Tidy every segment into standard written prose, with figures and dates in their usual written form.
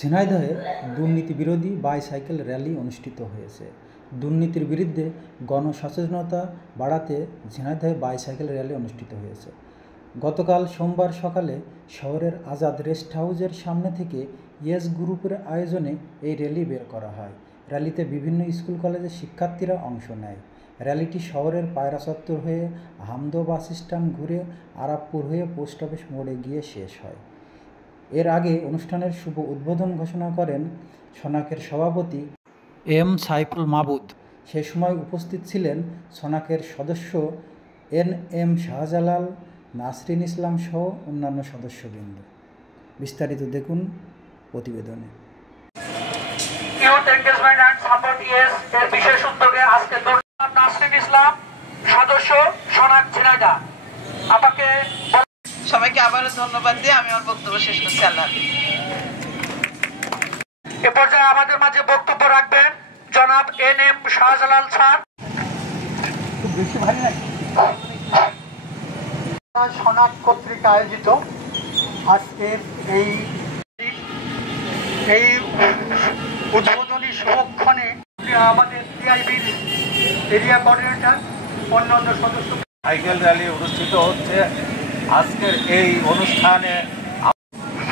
ঝিনাইদহে দুর্নীতিবিরোধী bicycle rally অনুষ্ঠিত হয়েছে। দুর্নীতির বিরুদ্ধে গণসচেতনতা বাড়াতে ঝিনাইদহে বাইসাইকেল র্যালি অনুষ্ঠিত হয়েছে। গতকাল সোমবার সকালে শহরের আজাদ রেস্ট হাউসের সামনে থেকে ইয়েস গ্রুপের আয়োজনে এই র্যালি বের করা হয়। র্যালিতে বিভিন্ন স্কুল কলেজের শিক্ষার্থীরা অংশ নেয়। র্যালিটি শহরের পায়রা চত্বর হয়ে হামদো বাস স্ট্যান্ড ঘুরে আরাবপুর হয়ে পোস্ট অফিস মোড়ে গিয়ে শেষ হয়। এর আগে অনুষ্ঠানের শুভ উদ্বোধন ঘোষণা করেন সোনাকের সভাপতি এম সাইফুল মাবুদ। সে সময় উপস্থিত ছিলেন সোনাকের সদস্য এম শাহজালাল, নাসরিন ইসলাম সহ অন্যান্য সদস্যবৃন্দ। বিস্তারিত দেখুন প্রতিবেদনে। ইউথ এনগেজমেন্ট অ্যান্ড সাপোর্ট এর বিশেষ উদ্যোগে আজকে নাসরিন ইসলাম, সদস্য সোনাক ঝিনাইদহ। আপনাকে সবাইকে আবারও ধন্যবাদ দিয়ে আমি আমার বক্তব্য শেষ করছি। আল্লাহ হাফেজ। এ পর্যায়ে আমাদের মাঝে বক্তব্য রাখবেন জনাব এম শাহজালাল স্যার। খুব বেশি ভারী নাকি? সোনাক কর্তৃক আয়োজিত আজকের এই উদ্বোধনী শুভক্ষণে আমাদের টিআইবির এরিয়া কোঅর্ডিনেটর অন্যান্য সদস্য সাইকেল র্যালি অনুষ্ঠিত হচ্ছে। আজকের এই অনুষ্ঠানে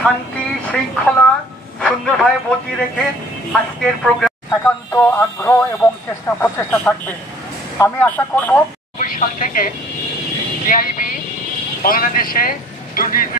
শান্তি শৃঙ্খলা সুন্দরভাবে বজায় রেখে আজকের প্রোগ্রাম একান্ত আগ্রহ এবং প্রচেষ্টা থাকবে। আমি আশা করব ২০ সাল থেকে টিআইবি বাংলাদেশে দুর্নীতি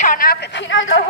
সোনাক ঝিনাইদহ